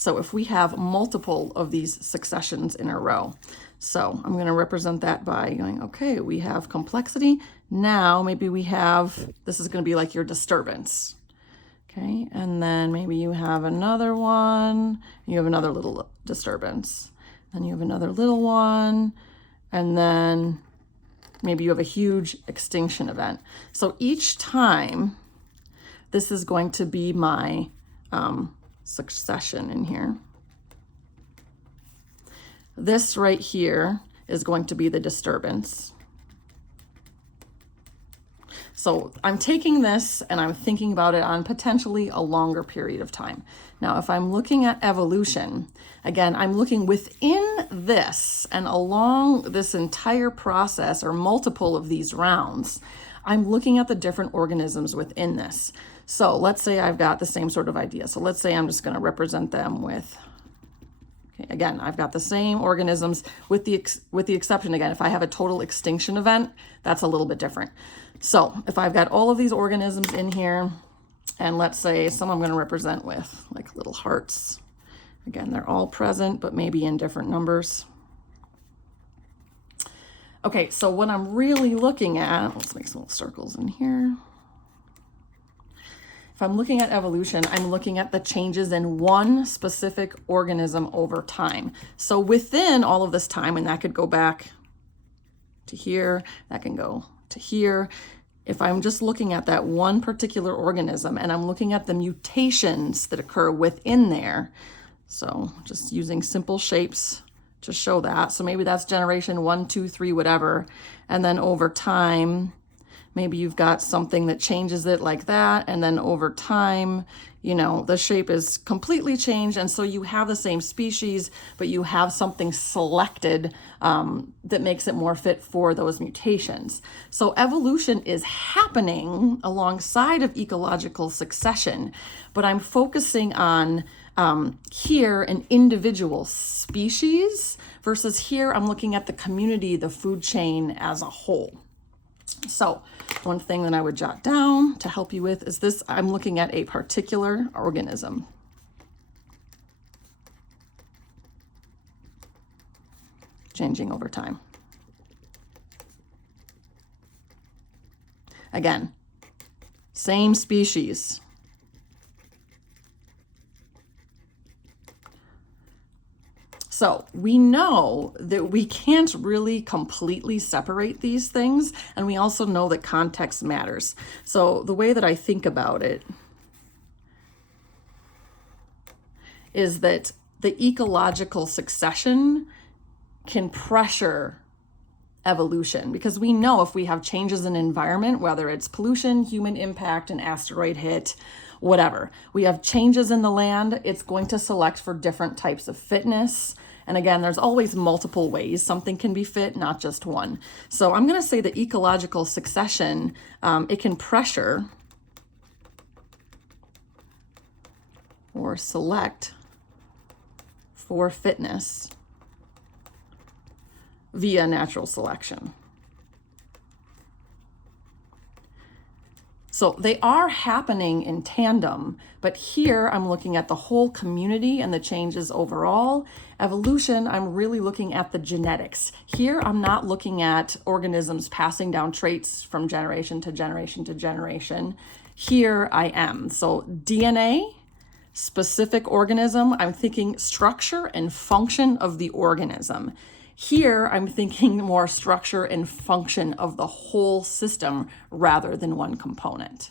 So if we have multiple of these successions in a row, so I'm going to represent that by going, okay, we have complexity. Now maybe we have, this is going to be like your disturbance. Okay, and then maybe you have another one, you have another little disturbance, then you have another little one, and then maybe you have a huge extinction event. So each time, this is going to be my succession in here. This right here is going to be the disturbance. So I'm taking this and I'm thinking about it on potentially a longer period of time. Now, if I'm looking at evolution, again, I'm looking within this and along this entire process or multiple of these rounds, I'm looking at the different organisms within this. So let's say I've got the same sort of idea. So let's say I'm just going to represent them with, okay, again, I've got the same organisms with the exception, again, if I have a total extinction event, that's a little bit different. So if I've got all of these organisms in here, and let's say some I'm going to represent with like little hearts. Again, they're all present, but maybe in different numbers. Okay, so what I'm really looking at, let's make some little circles in here. If I'm looking at evolution, I'm looking at the changes in one specific organism over time. So within all of this time, and that could go back to here, that can go to here. If I'm just looking at that one particular organism and I'm looking at the mutations that occur within there, so just using simple shapes to show that. So maybe that's generation 1, 2, 3, whatever. And then over time, maybe you've got something that changes it like that. And then over time, you know, the shape is completely changed. And so you have the same species, but you have something selected that makes it more fit for those mutations. So evolution is happening alongside of ecological succession, but I'm focusing on here an individual species versus here I'm looking at the community, the food chain as a whole. So one thing that I would jot down to help you with is this. I'm looking at a particular organism. Changing over time. Again, same species. So we know that we can't really completely separate these things, and we also know that context matters. So the way that I think about it is that the ecological succession can pressure evolution, because we know if we have changes in environment, whether it's pollution, human impact, an asteroid hit, whatever, we have changes in the land, it's going to select for different types of fitness. And again, there's always multiple ways something can be fit, not just one. So I'm going to say that ecological succession, it can pressure or select for fitness via natural selection. So they are happening in tandem, but here I'm looking at the whole community and the changes overall. Evolution, I'm really looking at the genetics. Here I'm not looking at organisms passing down traits from generation to generation to generation. Here I am. So DNA, specific organism, I'm thinking structure and function of the organism. Here, I'm thinking more structure and function of the whole system rather than one component.